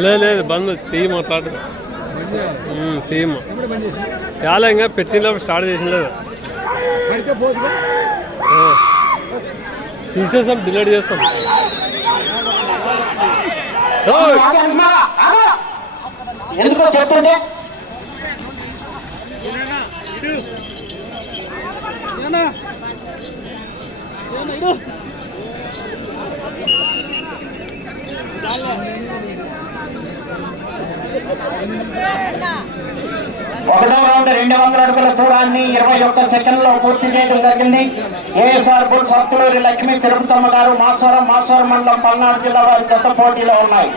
లేదు లేదు బంద్ ఎప్పుడు బంద్ చేసి చాలా ఇంకా పెట్టినప్పుడు స్టార్ట్ ఆ. తీసేసాం డిలీట్ చేస్తాం! ఎందుకో చెప్తుంటే? ఒకటో రౌండ్ రెండు వందల అడుగుల దూరాన్ని ఇరవై ఒక్క సెకండ్లో పూర్తి చేయడం జరిగింది. ఏఎస్ఆర్ బుల్ సత్తులూరి లక్ష్మీ తిరుపతమ్మ గారు మాసవరం మాసవరం మండలం పల్నాడు జిల్లా వారి చెత్త పోటీలో ఉన్నాయి.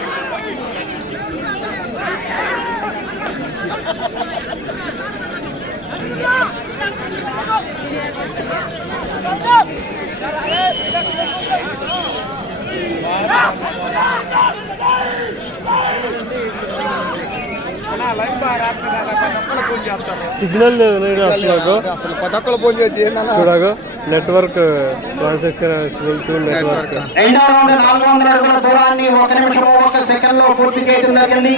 సిగ్నల్ లేదు నేను అసలు. అసలు ఫోన్ చేసి చూడగా నెట్వర్క్ ట్రాన్సాక్షన్ వెళ్తూ నెట్వర్క్. రెండో రౌండ్ నాలుగు వందల అడుగుల దూరాన్ని ఒక నిమిషం ఒక సెకండ్లో పూర్తి చేయడం జరిగింది.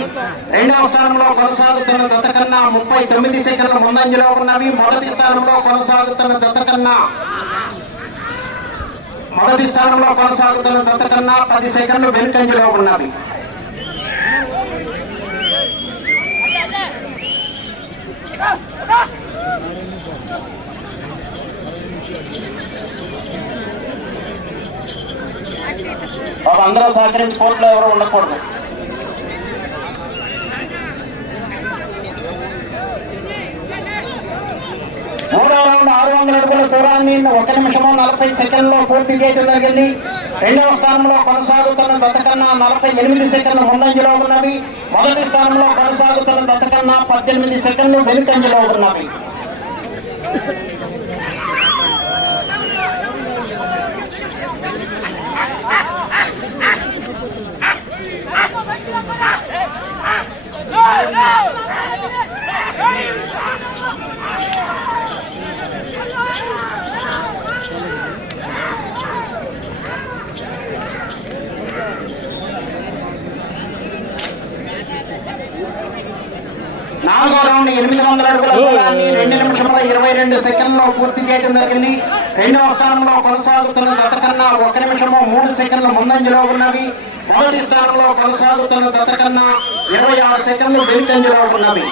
రెండవ స్థానంలో కొనసాగుతున్న జత కన్నా ముప్పై తొమ్మిది సెకండ్ల ముందంజలో ఉన్నవి. మొదటి స్థానంలో కొనసాగుతున్న జత కన్నా మొదటి స్థానంలో కొనసాగుతున్న జత కన్నా పది సెకండ్లు వెనుకంజలో ఉన్నది. అందరూ సహకరించి కోర్టులో ఎవరు ఉండకూడదు. నూట రౌండ్ ఆరు వందల అడుగుల దూరాన్ని ఒక నిమిషము నలభై సెకండ్లో పూర్తి చేయడం జరిగింది. రెండవ స్థానంలో కొనసాగుతున్న జత కన్నా నలభై ఎనిమిది సెకండ్లు ముందంజలో ఉన్నవి. మొదటి స్థానంలో కొనసాగుతున్న జత కన్నా పద్దెనిమిది సెకండ్లు వెనుకంజలో ఉన్నవి నాలుగో రౌండ్ ఎనిమిది వందల అడుగుల దూరాన్ని రెండు నిమిషముల ఇరవై రెండు సెకండ్లో చేయడం జరిగింది. రెండవ స్థానంలో కొనసాగుతున్న గత కన్నా ఒక నిమిషము మూడు సెకండ్ల ముందంజలో ఉన్నవి. మొదటి స్థానంలో కొనసాగుతున్న గత కన్నా ఇరవై ఆరు సెకండ్లు వెనుకంజలో ఉన్నవి.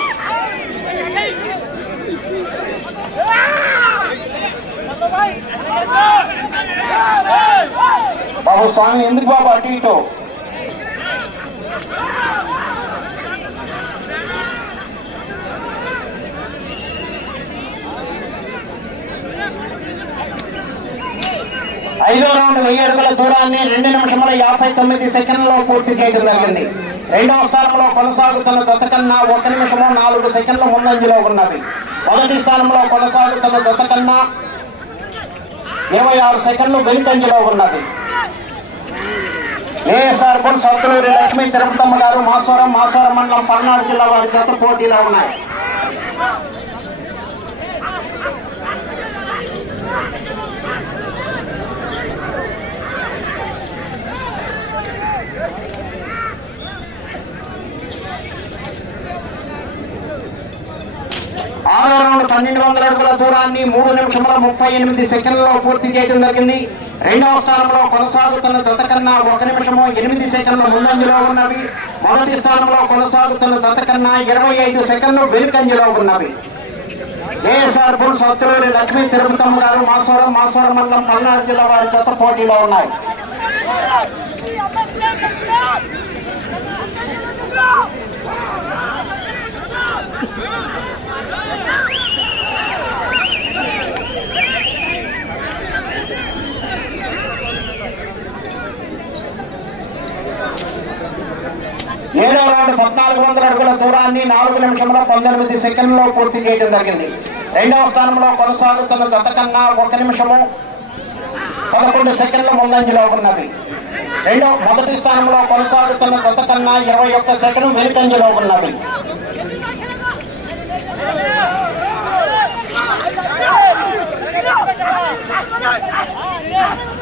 బాబు స్వామి ఎందుకు బాబు అటు ఇటు? ఐదో రౌండ్ వెయ్యి అడుగుల దూరాన్ని రెండు నిమిషముల యాభై తొమ్మిది సెకండ్లో పూర్తి చేయడం జరిగింది. రెండవ స్థానంలో కొనసాగుతున్న జత కన్నా ఒక నిమిషము నాలుగు సెకండ్ల ముందంజలో ఉన్నవి. మొదటి స్థానంలో కొనసాగుతున్న జత కన్నా ఇరవై ఆరు సెకండ్లు వెనుకంజలో ఉన్నది ఏఎస్ఆర్ బుల్ సత్తులూరి లక్ష్మీ తిరుపతమ్మ గారు మాసవరం మాసవరం మండలం పల్నాడు జిల్లా వారి జత పోటీలో ఉన్నాయి. రౌండ్ పన్నెండు వందల అడుగుల దూరాన్ని మూడు నిమిషముల ముప్పై ఎనిమిది సెకండ్లలో పూర్తి చేయడం జరిగింది రెండవ స్థానంలో కొనసాగుతున్న జత కన్నా ఒక నిమిషము ఎనిమిది సెకండ్లు ముందంజలో ఉన్నవి మొదటి స్థానంలో కొనసాగుతున్న జత కన్నా ఇరవై ఐదు సెకండ్లు వెనుకంజలో ఉన్నవి ఏఎస్ఆర్ బుల్ సత్తులూరి లక్ష్మీ తిరుపతమ్మ గారు మాసవరం మాసవరం మండలం పల్నాడు జిల్లా వారి జత పోటీలో ఉన్నాయి Yeah! రౌండ్ పద్నాలుగు వందల అడుగుల దూరాన్ని నాలుగు నిమిషంలో పంతొమ్మిది సెకండ్లో పూర్తి చేయడం జరిగింది రెండవ స్థానంలో కొనసాగుతున్న జత కన్నా ఒక నిమిషము పదకొండు సెకండ్ల ముందంజలో ఉన్నది రెండవ మొదటి స్థానంలో కొనసాగుతున్న జత కన్నా ఇరవై ఒక్క సెకండ్ వెనుకంజలో ఉన్నది Yeah.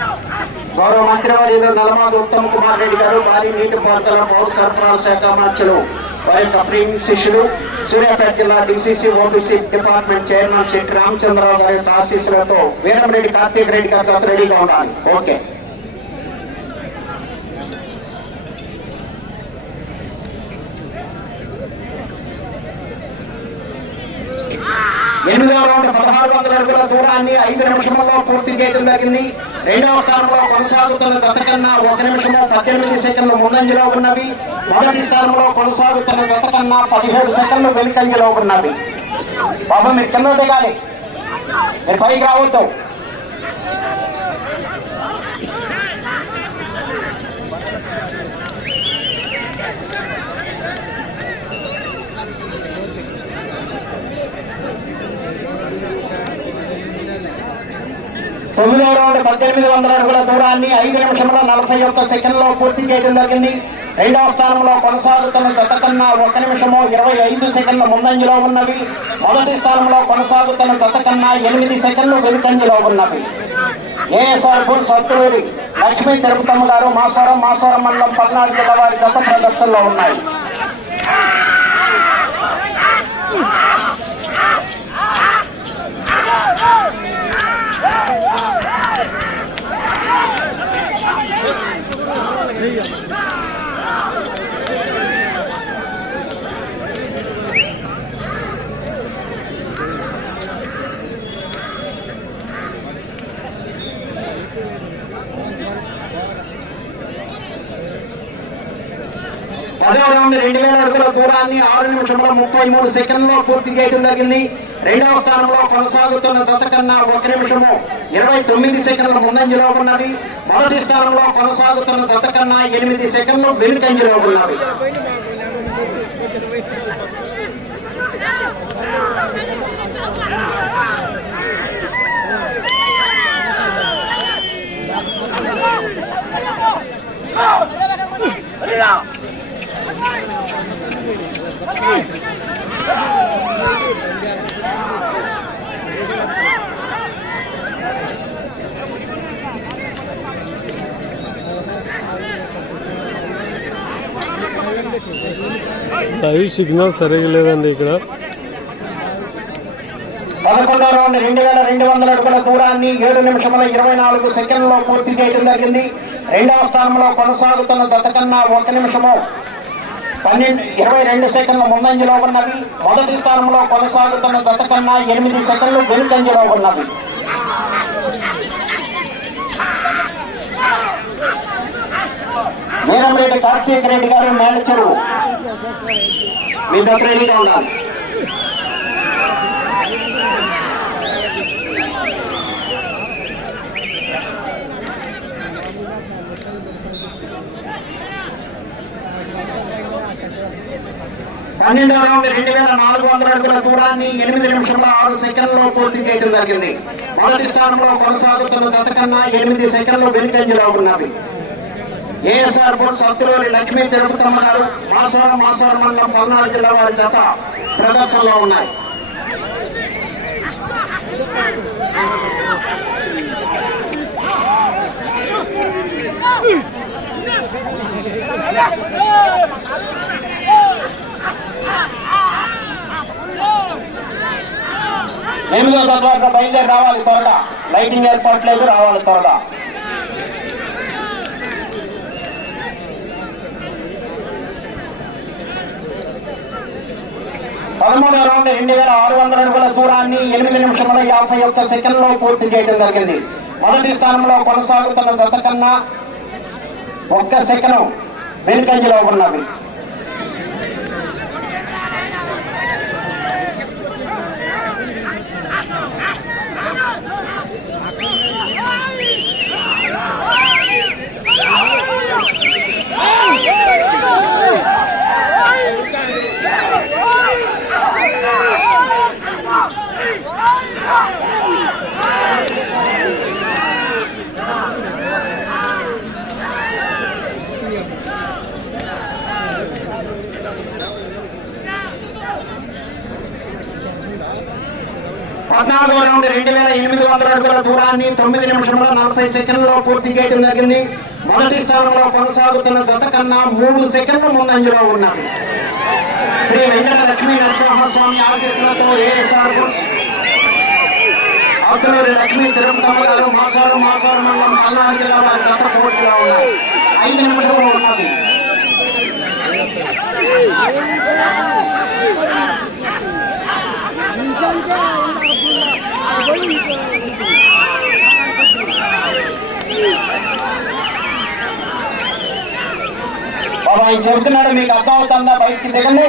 గౌరవ మంత్రివర్యులు నలమాది ఉత్తమ్ కుమార్ రెడ్డి గారు భారీ నీటిపారుదల పౌర సరఫరాల శాఖ మార్చులు వారి యొక్క ప్రియం శిష్యులు సూర్యాపేట జిల్లా DCC OBC department chairman Shetty Ramachandrarao garu యొక్క ఆశీస్సులతో వీరంరెడ్డి కార్తీక్ రెడ్డి గారు చేత రెడీగా ఉండాలి. ఓకే. ఎనిమిదవ రౌండ్ పదహారు వందల అడుగుల దూరాన్ని ఐదు నిమిషంలో పూర్తి చేయడం జరిగింది. రెండవ స్థానంలో కొనసాగుతున్న జత కన్నా ఒక నిమిషము పద్దెనిమిది సెకండ్లు ముందంజలో ఉన్నవి. మొదటి స్థానంలో కొనసాగుతున్న జత కన్నా పదిహేడు సెకండ్లు వెనుకంజలో ఉన్నవి. బాబు మీరు కింద దిగాలి. మీరు పైకి రావద్దు. నుండి పద్దెనిమిది వందల అడుగుల దూరాన్ని ఐదు నిమిషంలో నలభై ఒక్క సెకండ్లో పూర్తి చేయడం జరిగింది. రెండవ స్థానంలో కొనసాగుతున్న జత కన్నా ఒక నిమిషము ఇరవై ఐదు సెకండ్ల ముందంజలో ఉన్నవి. మొదటి స్థానంలో కొనసాగుతున్న జత కన్నా ఎనిమిది సెకండ్లు వెనుకంజలో ఉన్నవి. ఏఎస్ఆర్ బుల్ సత్తువేరి లక్ష్మీ తిరుపతమ్మ గారు మాసారం మాసారం మండలం పల్నాడు జిల్లా వారి జత ప్రదర్శనలో ఉన్నాయి పదవ రౌండ్ రెండు వేల అడుగుల దూరాన్ని ఆరు నిమిషంలో ముప్పై మూడు సెకండ్లో పూర్తి చేయడం జరిగింది. రెండవ స్థానంలో కొనసాగుతున్న జత కన్నా ఒక నిమిషము ఇరవై తొమ్మిది సెకండ్ల ముందంజలో ఉన్నది. మొదటి స్థానంలో కొనసాగుతున్న జత కన్నా ఎనిమిది సెకండ్లు వెనుకంజలో ఉన్నవి లైవ్ సిగ్నల్ సరిగా లేదండి ఇక్కడ. పదకొండవ రౌండ్ రెండు వేల రెండు వందల అడుగుల దూరాన్ని ఏడు నిమిషముల ఇరవై నాలుగు సెకండ్లో పూర్తి చేయడం జరిగింది. రెండవ స్థానంలో కొనసాగుతున్న జత కన్నా ఒక నిమిషము పన్నెండు ఇరవై రెండు సెకండ్ల ముందంజలో ఉన్నవి. మొదటి స్థానంలో కొనసాగుతున్న జత కన్నా ఎనిమిది సెకండ్లు వెనుకంజలో ఉన్నవి. వీరంరెడ్డి కార్తీక్ రెడ్డి గారు మేనేజరు. మీ దగ్గర రెడీగా ఉండాలి. పన్నెండవ రౌండ్ రెండు వేల నాలుగు వందల అడుగుల దూరాన్ని ఎనిమిది నిమిషంలో ఆరు సెకండ్లో పూర్తి చేయడం జరిగింది. మొదటి స్థానంలో కొనసాగుతున్న జత కన్నా ఎనిమిది సెకండ్లు వెనుకంజలో ఉన్నవి. ఏఎస్ఆర్ బోర్డు సత్తులోని లక్ష్మీ తిరుపతమ్మ గారు మాసవరం మాసవరం మండలం పల్నాడు జిల్లా వారి జత ప్రదర్శనలో ఉన్నాయి. ఎనిమిదో తర్వాత బయలుదేరి రావాలి త్వరగా. లైటింగ్ ఏర్పాట్లేదు రావాలి త్వరగా. పదమూడవ రౌండ్ రెండు వేల ఆరు వందల అడుగుల దూరాన్ని ఎనిమిది నిమిషముల యాభై ఒక్క సెకండ్లో పూర్తి చేయడం జరిగింది. మొదటి స్థానంలో కొనసాగుతున్న జత కన్నా ఒక్క సెకండ్ వెనుకంజలో ఉన్నవి. పద్నాలుగు రౌండ్ రెండు వేల ఎనిమిది వందల అడుగుల దూరాన్ని తొమ్మిది నిమిషంలో నలభై సెకండ్లలో పూర్తి చేయడం జరిగింది. మొదటి స్థానంలో కొనసాగుతున్న జత కన్నా మూడు సెకండ్ల ముందంజలో ఉన్నారు శ్రీ వెంకట లక్ష్మీ నరసింహస్వామి ఆశీస్సులతో ఏఎస్ఆర్ అతనూరి లక్ష్మీ తిరుమతమ్మ గారు మాసారు మాసారు మండలం పల్నాడు జిల్లా వారి జత పోటీగా ఉన్నారు. ఐదు నిమిషంలో ఉన్నది. చెబుతున్నాడు మీకు అర్థం అవుతుందా? బయటికి దిగండి.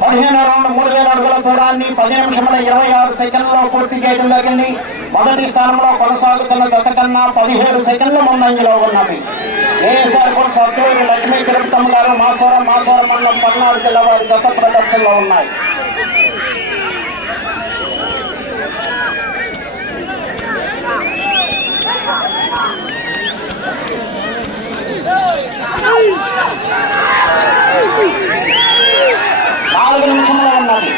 పదిహేను రౌండ్ మూడు వేల అడుగుల దూరాన్ని పది నిమిషముల ఇరవై ఆరు సెకండ్లలో పూర్తి చేయడం జరిగింది. మొదటి స్థానంలో కొనసాగుతున్న గత కన్నా పదిహేడు సెకండ్ల ముందంజలో ఉన్నవి. ఏఎస్ఆర్ కూడా సత్యూరు లక్ష్మీ తిరుపతమ్మ గారు మాసవరం మాసవరం మండలం పల్నాడు జిల్లా వారి గత ప్రదర్శనలో ఉన్నాయి. నాలుగు నిమిషంలో ఉన్నది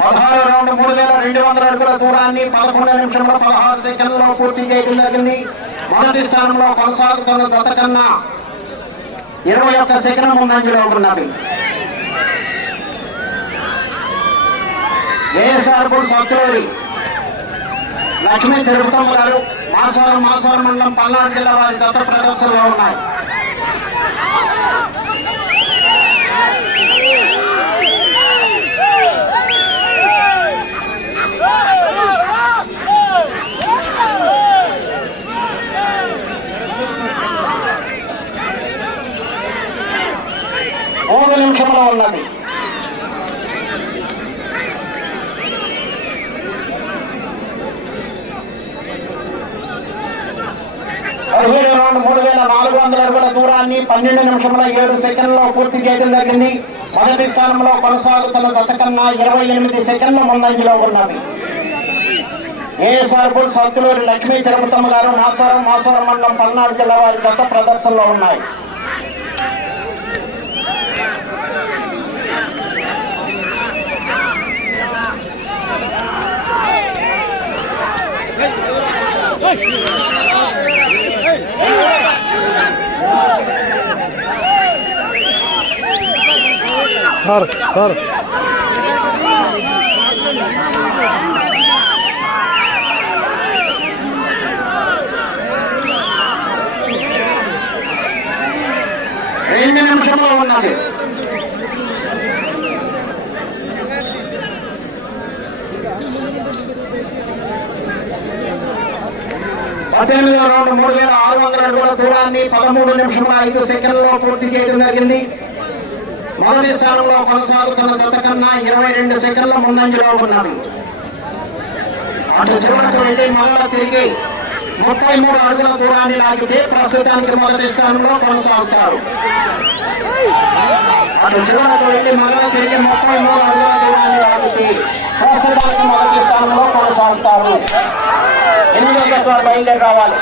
పదహారు రౌండ్ మూడు వేల రెండు వందల అడుగుల దూరాన్ని పదకొండు నిమిషంలో పదహారు సెకండ్లో పూర్తి చేయడం జరిగింది. మొదటి స్థానంలో కొనసాగుతున్న జత కన్నా ఇరవై ఒక్క సెకండ్ ముందంజలో ఉన్నది. ఏఎస్ఆర్ సత్యూరి లక్ష్మీ తిరుపతమ్మ గారు మాసవరం మాసవరం మండలం పల్నాడు జిల్లా వారి జత ప్రదర్శనలో ఉన్నాయి మూడు నిమిషంలో ఉన్నది పదిహేడు రౌండ్ మూడు వేల నాలుగు వందల అడుగుల దూరాన్ని పన్నెండు నిమిషముల ఏడు సెకండ్లో పూర్తి చేయడం జరిగింది. మొదటి స్థానంలో కొనసాగుతున్న గతకన్నా ఇరవై ఎనిమిది సెకండ్ల ముందంజలో ఉన్నవి. ఏఎస్ఆర్ బుల్ సత్తులూరి లక్ష్మీ తిరుపతమ్మ గారు మాసవరం మాసవరం మండలం పల్నాడు జిల్లా వారి గత ప్రదర్శనలో ఉన్నాయి. Sir sir. రెండు నిమిషంలో ఉన్నది పద్దెనిమిదవ రౌండ్ మూడు వేల ఆరు వందల అడుగుల దూరాన్ని పదమూడు నిమిషముల ఐదు సెకండ్లలో పూర్తి చేయడం జరిగింది. మొదటి స్థానంలో కొనసాగుతున్న గత కన్నా ఇరవై రెండు సెకండ్ల ముందంజలో ఉన్నవి అటు చివరకు వెళ్ళి మళ్ళా తిరిగి ముప్పై మూడు అడుగుల దూరాన్ని లాగితే ప్రస్తుతానికి మొదటి స్థానంలో కొనసాగుతారు అటు చివరకు వెళ్ళి మళ్ళా తిరిగి ముప్పై మూడు అడుగుల దూరాన్ని లాగితే ప్రస్తుతానికి మొదటి స్థానంలో కొనసాగుతారు ఎనిమిదో జత బయలుదేరి రావాలి.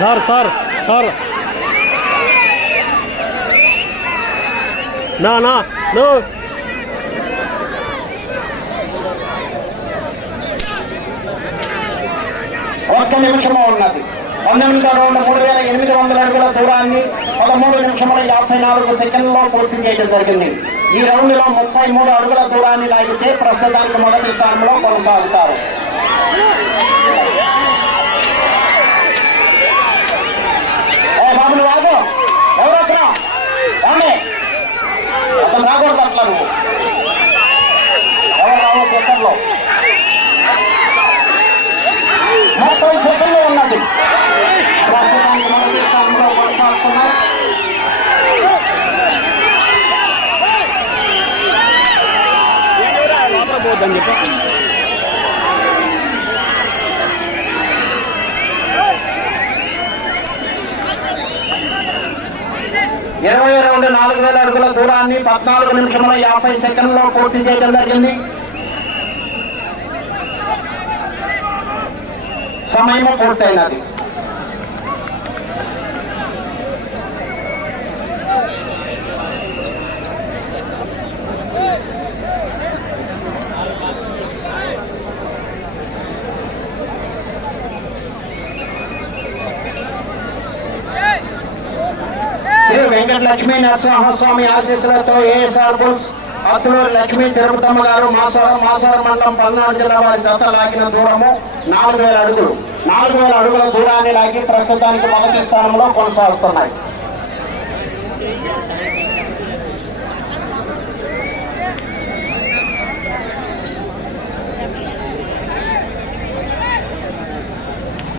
Sir sir sir. నా నా నో. ఒక్క నిమిషము ఉన్నది. పంతొమ్మిది రెండు మూడు వేల ఎనిమిది వందల అడుగుల దూరాన్ని పదమూడు నిమిషముల యాభై నాలుగు సెకండ్లో పూర్తి చేయడం జరిగింది. ఈ రౌండ్లో ముప్పై మూడు అడుగుల దూరాన్ని లాగితే ప్రస్తుతానికి మొదటి స్థానంలో కొనసాగుతారు ఏ బాబు నువ్వు ఆగు. ఎవరు అక్కడ రాండి. అతను రాకూడదు అట్లా నువ్వు ఎవరు రావు సెకండ్లో ముప్పై సెకండ్లు ఉన్నది ప్రస్తుతానికి మొదటి స్థానంలో కొనసాగుతున్నాయి ఇరవై రెండు నాలుగు వేల అడుగుల దూరాన్ని పద్నాలుగు నిమిషముల యాభై సెకండ్లో పూర్తి చేయడం జరిగింది. సమయము పూర్తయినది శ్రీ వెంకట లక్ష్మీ నరసింహస్వామి ఆశీస్సులతో ఏఎస్ఆర్ బుల్స్ అత్తులూరు లక్ష్మీ తిరుపతమ్మ గారు మాసవరం మాసవరం మండలం పల్నాడు జిల్లా వారి జత లాగిన దూరము నాలుగు వేల అడుగులు. నాలుగు వేల అడుగుల దూరాన్ని లాగి ప్రస్తుతానికి మొదటి స్థానంలో కొనసాగుతున్నాయి.